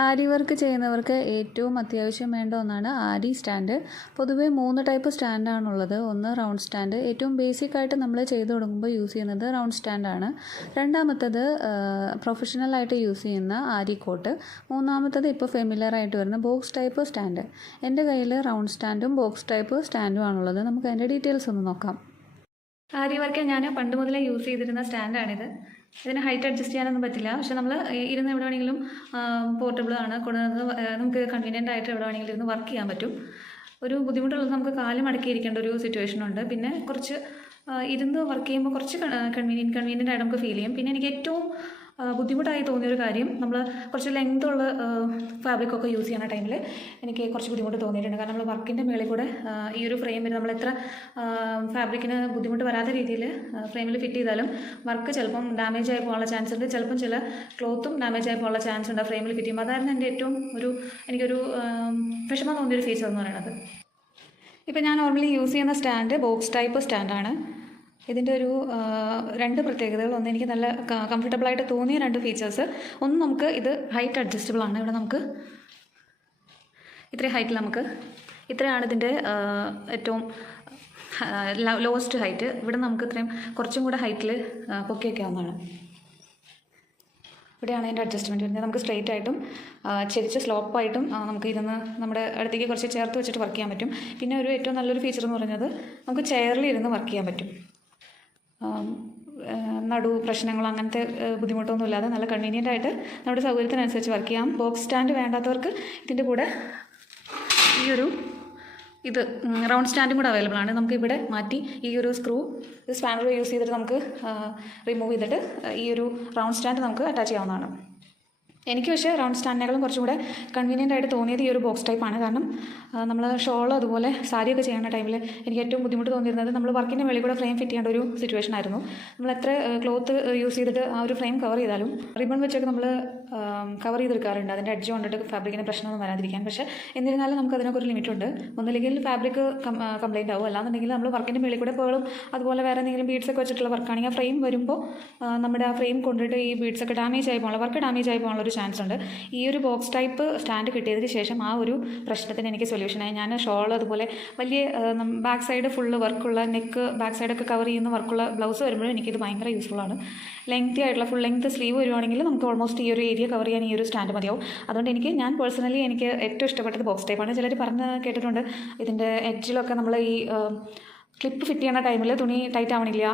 ആരി work ചെയ്യുന്നവർക്ക് ഏറ്റവും അത്യാവശ്യം വേണ്ട ഒന്നാണ് ആരി സ്റ്റാൻഡ്. പൊതുവേ 3 ടൈപ്പ് സ്റ്റാൻഡാണുള്ളത്. ഒന്ന് റൗണ്ട് സ്റ്റാൻഡ്, ഏറ്റവും ബേസിക് ആയിട്ട് നമ്മൾ ചെയ്ത് തുടങ്ങുമ്പോൾ യൂസ് ചെയ്യുന്നത് റൗണ്ട് സ്റ്റാൻഡാണ്. രണ്ടാമത്തത് പ്രൊഫഷണലായിട്ട് യൂസ് ചെയ്യുന്ന ആരി കോട്ട്. മൂന്നാമത്തത് ഇപ്പോൾ ഫെമിലിയർ ആയിട്ട് വരുന്ന ബോക്സ് ടൈപ്പ് സ്റ്റാൻഡ്. എൻ്റെ കയ്യിൽ റൗണ്ട് സ്റ്റാൻഡും ബോക്സ് ടൈപ്പ് സ്റ്റാൻഡും ആണുള്ളത്. നമുക്ക് അതിൻ്റെ ഡീറ്റെയിൽസ് ഒന്ന് നോക്കാം. ആരി വർക്ക് ഞാൻ പണ്ട് മുതലേ യൂസ് ചെയ്തിരുന്ന സ്റ്റാൻഡാണിത്. ഇതിന് ഹൈറ്റ് അഡ്ജസ്റ്റ് ചെയ്യാനൊന്നും പറ്റില്ല, പക്ഷെ നമ്മൾ ഇരുന്ന് എവിടെ വേണമെങ്കിലും പോർട്ടബിൾ ആണ്, നമുക്ക് കൺവീനിയൻ്റ് ആയിട്ട് എവിടെ വേണമെങ്കിലും ഇരുന്ന് വർക്ക് ചെയ്യാൻ പറ്റും. ഒരു ബുദ്ധിമുട്ടുള്ളത് നമുക്ക് കാല് മടക്കിയിരിക്കേണ്ട ഒരു സിറ്റുവേഷനുണ്ട്. പിന്നെ കുറച്ച് ഇരുന്ന് വർക്ക് ചെയ്യുമ്പോൾ കുറച്ച് കൺവീനിയൻ്റ് ആയിട്ട് നമുക്ക് ഫീൽ ചെയ്യും. പിന്നെ എനിക്ക് ഏറ്റവും ബുദ്ധിമുട്ടായി തോന്നിയൊരു കാര്യം, നമ്മൾ കുറച്ച് ലെങ്ത്തുള്ള ഫാബ്രിക്കൊക്കെ യൂസ് ചെയ്യുന്ന ടൈമിൽ എനിക്ക് കുറച്ച് ബുദ്ധിമുട്ട് തോന്നിയിട്ടുണ്ട്. കാരണം നമ്മൾ വർക്കിൻ്റെ മുകളിൽ കൂടെ ഈ ഒരു ഫ്രെയിമിൽ നമ്മൾ എത്ര ഫാബ്രിക്കിന് ബുദ്ധിമുട്ട് വരാത്ത രീതിയിൽ ഫ്രെയിമിൽ ഫിറ്റ് ചെയ്താലും വർക്ക് ചിലപ്പം ഡാമേജ് ആയി പോകാനുള്ള ചാൻസ് ഉണ്ട്. ചിലപ്പം ചില ക്ലോത്തും ഡാമേജ് ആയി പോകാനുള്ള ചാൻസ് ഉണ്ട് ഫ്രെയിമിൽ ഫിറ്റ് ചെയ്യുമ്പോൾ. അതായിരുന്നു എൻ്റെ ഏറ്റവും എനിക്കൊരു വിഷമം തോന്നിയൊരു ഫീച്ചർ എന്ന് പറയുന്നത്. ഇപ്പോൾ ഞാൻ നോർമലി യൂസ് ചെയ്യുന്ന സ്റ്റാൻഡ് ബോക്സ് ടൈപ്പ് സ്റ്റാൻഡാണ്. ഇതിൻ്റെ ഒരു 2 പ്രത്യേകതകൾ. ഒന്ന്, എനിക്ക് നല്ല കംഫർട്ടബിളായിട്ട് തോന്നിയ 2 ഫീച്ചേഴ്സ്. ഒന്ന്, നമുക്ക് ഇത് ഹൈറ്റ് അഡ്ജസ്റ്റബിൾ ആണ്. ഇവിടെ നമുക്ക് ഇത്രയും ഹൈറ്റിൽ ഇത്രയാണ് ഇതിൻ്റെ ഏറ്റവും ലോവസ്റ്റ് ഹൈറ്റ്. ഇവിടെ നമുക്ക് ഇത്രയും കുറച്ചും കൂടെ ഹൈറ്റിൽ പൊക്കി വയ്ക്കാവുന്നതാണ്. ഇവിടെയാണ് അതിൻ്റെ അഡ്ജസ്റ്റ്മെൻറ്റ് വരുന്നത്. നമുക്ക് സ്ട്രെയിറ്റ് ആയിട്ടും ചെരിച്ച് സ്ലോപ്പായിട്ടും നമുക്ക് ഇരുന്ന് നമ്മുടെ അടുത്തേക്ക് കുറച്ച് ചേർത്ത് വെച്ചിട്ട് വർക്ക് ചെയ്യാൻ പറ്റും. പിന്നെ ഏറ്റവും നല്ലൊരു ഫീച്ചർ എന്ന് പറയുന്നത്, നമുക്ക് ചെയറിൽ ഇരുന്ന് വർക്ക് ചെയ്യാൻ പറ്റും. നടു പ്രശ്നങ്ങളോ അങ്ങനത്തെ ബുദ്ധിമുട്ടൊന്നും ഇല്ലാതെ നല്ല കൺവീനിയൻ്റ് ആയിട്ട് നമ്മുടെ സൗകര്യത്തിനനുസരിച്ച് വർക്ക് ചെയ്യാം. ബോക്സ് സ്റ്റാൻഡ് വേണ്ടാത്തവർക്ക് ഇതിൻ്റെ കൂടെ ഇത് റൗണ്ട് സ്റ്റാൻഡും കൂടെ അവൈലബിൾ ആണ്. നമുക്ക് ഇവിടെ മാറ്റി ഈ ഒരു സ്പാനർ യൂസ് ചെയ്തിട്ട് നമുക്ക് റിമൂവ് ചെയ്തിട്ട് ഈ ഒരു റൗണ്ട് സ്റ്റാൻഡ് നമുക്ക് അറ്റാച്ച് ചെയ്യാവുന്നതാണ്. എനിക്ക് പക്ഷേ റൗണ്ട് സ്റ്റാൻഡിനേക്കാളും കുറച്ചും കൂടെ കൺവീനിയൻ്റ് ആയിട്ട് തോന്നിയത് ഈ ഒരു ബോക്സ് ടൈപ്പാണ്. കാരണം നമ്മൾ ഷോളോ അതുപോലെ സാരിയൊക്കെ ചെയ്യുന്ന ടൈമിൽ എനിക്ക് ഏറ്റവും ബുദ്ധിമുട്ട് തോന്നിയിരുന്നത്, നമ്മൾ വർക്കിൻ്റെ വെളിയിൽ കൂടെ ഫ്രെയിം ഫിറ്റ് ചെയ്യേണ്ട ഒരു സിറ്റുവേഷൻ ആയിരുന്നു. നമ്മൾ എത്ര ക്ലോത്ത് യൂസ് ചെയ്തിട്ട് ആ ഒരു ഫ്രെയിം കവർ ചെയ്താലും റിബൺ വെച്ചൊക്കെ നമ്മൾ കവർ ചെയ്തെടുക്കാറുണ്ട്, അതിൻ്റെ എഡ്ജ് കൊണ്ടിട്ട് ഫാബ്രിക്കിന് പ്രശ്നമൊന്നും വരാതിരിക്കാൻ. പക്ഷേ എന്നിരുന്നാലും നമുക്ക് അതിനൊക്കെ ഒരു ലിമിറ്റുണ്ട്. ഒന്നില്ലെങ്കിൽ ഫാബ്രിക് കംപ്ലൈൻറ്റ് ആവും, അല്ലാന്നുണ്ടെങ്കിൽ നമ്മൾ വർക്കിൻ്റെ വെളിയിൽ കൂടെ പേളും അതുപോലെ വേറെ എന്തെങ്കിലും ബീഡ്സൊക്കെ വെച്ചിട്ടുള്ള വർക്കാണെങ്കിൽ ആ ഫ്രെയിം വരുമ്പോൾ നമ്മുടെ ആ ഫ്രെയിം കൊണ്ടിട്ട് ഈ ബീഡ്സൊക്കെ ഡാമേജ് ആയി പോകാനുള്ള വർക്ക് ഡാമേജ് ആയി പോകാനുള്ള ചാൻസ് ഉണ്ട്. ഈ ഒരു ബോക്സ് ടൈപ്പ് സ്റ്റാൻഡ് കിട്ടിയതിന് ശേഷം ആ ഒരു പ്രശ്നത്തിന് എനിക്ക് സൊല്യൂഷനായി. ഞാൻ ഷോൾ അതുപോലെ വലിയ ബാക്ക് സൈഡ് ഫുള്ള് വർക്കുള്ള നെക്ക് ബാക്ക് സൈഡൊക്കെ കവർ ചെയ്യുന്ന വർക്കുള്ള ബ്ലൗസ് വരുമ്പോഴും എനിക്കിത് ഭയങ്കര യൂസ്ഫുള്ളാണ്. ലെങ്തി ആയിട്ടുള്ള ഫുൾ ലെങ്ത് സ്ലീവ് വരുവാണെങ്കിൽ നമുക്ക് ഓൾമോസ്റ്റ് ഈ ഒരു ഏരിയ കവർ ചെയ്യാൻ ഈ ഒരു സ്റ്റാൻഡ് മതിയാവും. അതുകൊണ്ട് ഞാൻ പേഴ്സണലി എനിക്ക് ഏറ്റവും ഇഷ്ടപ്പെട്ടത് ബോക്സ് ടൈപ്പാണ്. ചിലർ പറഞ്ഞ് കേട്ടിട്ടുണ്ട്, ഇതിൻ്റെ എഡ്ജിലൊക്കെ നമ്മൾ ഈ ക്ലിപ്പ് ഫിറ്റ് ചെയ്യുന്ന ടൈമിൽ തുണി ടൈറ്റ് ആവണില്ല,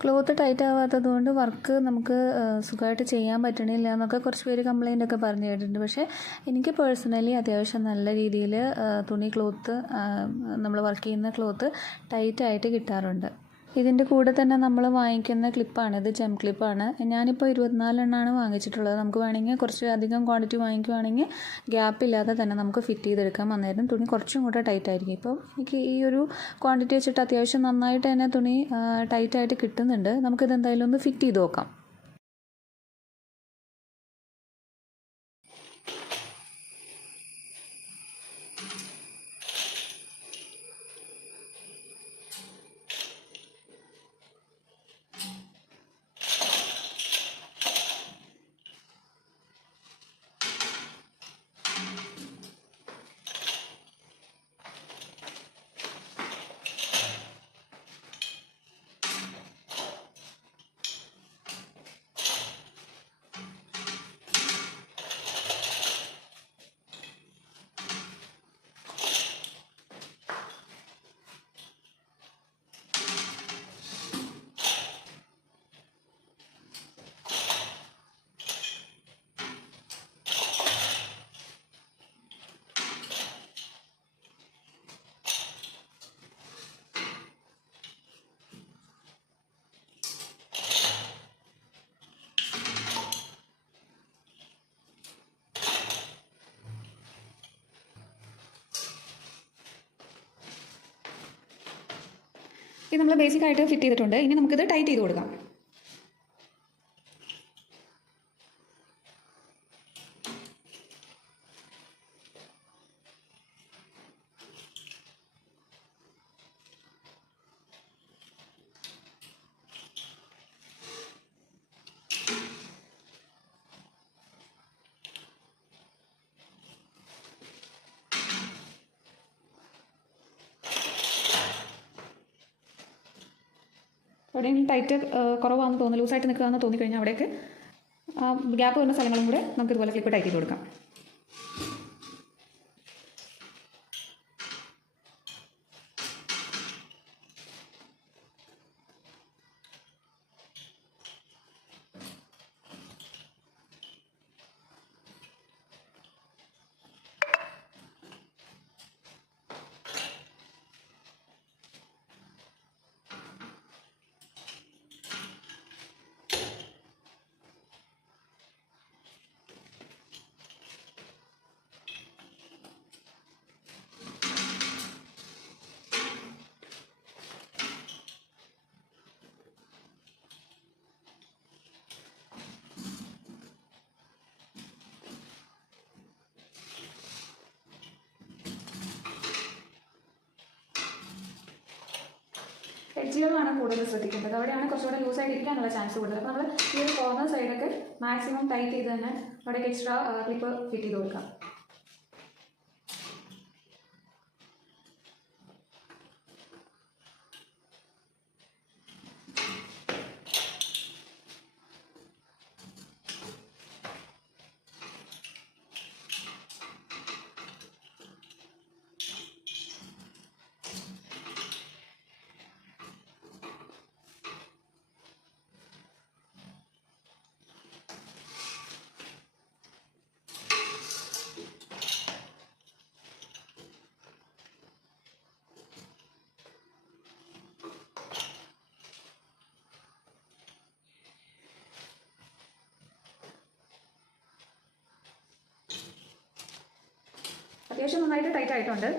ക്ലോത്ത് ടൈറ്റ് ആവാത്തത് കൊണ്ട് വർക്ക് നമുക്ക് സുഖമായിട്ട് ചെയ്യാൻ പറ്റണില്ല എന്നൊക്കെ കുറച്ച് പേര് കംപ്ലൈൻ്റ് ഒക്കെ പറഞ്ഞു കേട്ടിട്ടുണ്ട്. പക്ഷേ എനിക്ക് പേഴ്സണലി അത്യാവശ്യം നല്ല രീതിയിൽ ക്ലോത്ത് നമ്മൾ വർക്ക് ചെയ്യുന്ന ക്ലോത്ത് ടൈറ്റായിട്ട് കിട്ടാറുണ്ട്. ഇതിൻ്റെ കൂടെ തന്നെ നമ്മൾ വാങ്ങിക്കുന്ന ക്ലിപ്പാണ്, ഇത് ജെം ക്ലിപ്പാണ്. ഞാനിപ്പോൾ 24 എണ്ണമാണ് വാങ്ങിച്ചിട്ടുള്ളത്. നമുക്ക് വേണമെങ്കിൽ കുറച്ച് അധികം ക്വാണ്ടിറ്റി വാങ്ങിക്കുവാണെങ്കിൽ ഗ്യാപ്പില്ലാതെ തന്നെ നമുക്ക് ഫിറ്റ് ചെയ്തെടുക്കാം. അന്നേരം തുണി കുറച്ചും കൂടെ ടൈറ്റ് ആയിരിക്കും. ഇപ്പോൾ എനിക്ക് ഈ ഒരു ക്വാണ്ടിറ്റി വെച്ചിട്ട് അത്യാവശ്യം നന്നായിട്ട് തന്നെ തുണി ടൈറ്റായിട്ട് കിട്ടുന്നുണ്ട്. നമുക്കിത് എന്തായാലും ഒന്ന് ഫിറ്റ് ചെയ്ത് നോക്കാം. ഇത് നമ്മൾ ബേസിക്കായിട്ട് ഫിറ്റ് ചെയ്തിട്ടുണ്ട്. ഇനി നമുക്കിത് ടൈറ്റ് ചെയ്ത് കൊടുക്കാം. എവിടെയെങ്കിലും ടൈറ്റ് കുറവാണെന്ന് തോന്നുന്നു, ലൂസായിട്ട് നിൽക്കുകയെന്ന് തോന്നിക്കഴിഞ്ഞാൽ അവിടേക്ക് ഗ്യാപ്പ് വരുന്ന സ്ഥലങ്ങളും കൂടെ നമുക്ക് ഇതുപോലെ ക്ലിപ്പ് ടൈറ്റ് ചെയ്ത് കൊടുക്കാം. എഡ്ജുകളാണ് കൂടുതൽ ശ്രദ്ധിക്കേണ്ടത്. അവിടെയാണ് കുറച്ചുകൂടെ ലൂസായിട്ട് ഇരിക്കാനുള്ള ചാൻസ് കൂടുതൽ. അപ്പോൾ നമ്മൾ ഈ ഒരു കോർണർ സൈഡൊക്കെ മാക്സിമം ടൈറ്റ് ചെയ്ത് തന്നെ അവിടേക്ക് എക്സ്ട്രാ ക്ലിപ്പ് ഫിറ്റ് ചെയ്ത് കൊടുക്കാം. അത്യാവശ്യം നന്നായിട്ട് ടൈറ്റ് ആയിട്ടുണ്ട്.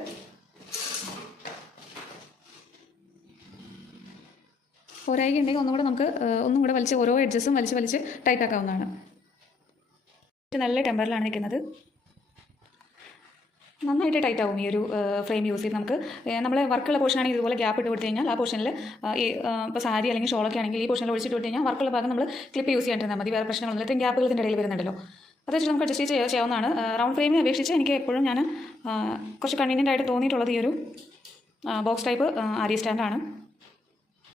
പോരായിക ഉണ്ടെങ്കിൽ ഒന്നും കൂടെ വലിച്ച് ഓരോ എഡ്ജസും വലിച്ച് ടൈറ്റ് ആക്കാവുന്നതാണ്. നല്ല ടെമ്പറിലാണ് നിൽക്കുന്നത്. നന്നായിട്ട് ടൈറ്റ് ആവും ഈ ഒരു ഫ്രെയിം യൂസ് ചെയ്ത്. നമ്മളെ വർക്കുള്ള പോർഷനാണെങ്കിൽ ഇതുപോലെ ഗ്യാപ്പ് ഇട്ട് കൊടുത്തു കഴിഞ്ഞാൽ ആ പോർഷനിൽ ഇപ്പോൾ സാരി അല്ലെങ്കിൽ ഷോളൊക്കെ ആണെങ്കിൽ ഈ പോർഷനിൽ ഒഴിച്ചിട്ട് കൊടുത്തു കഴിഞ്ഞാൽ വർക്കുള്ള ഭാഗം നമ്മൾ ക്ലിപ്പ് യൂസ് ചെയ്യാണ്ടിരുന്നാൽ മതി. വേറെ പ്രശ്നങ്ങളൊന്നും ഇത്രയും ഗ്യാപ്പുകൾ ഇതിൻ്റെ ഇടയിൽ വരുന്നുണ്ടല്ലോ. അത് വെച്ചിട്ട് നമുക്ക് അഡ്ജസ്റ്റ് ചെയ്യാവുന്നതാണ്. റൗണ്ട് ഫ്രെയിമിനെ അപേക്ഷിച്ച് എനിക്ക് എപ്പോഴും കുറച്ച് കൺവീനിയൻ്റ് ആയിട്ട് തോന്നിയിട്ടുള്ളത് ഈ ഒരു ബോക്സ് ടൈപ്പ് ആരി സ്റ്റാൻഡാണ്.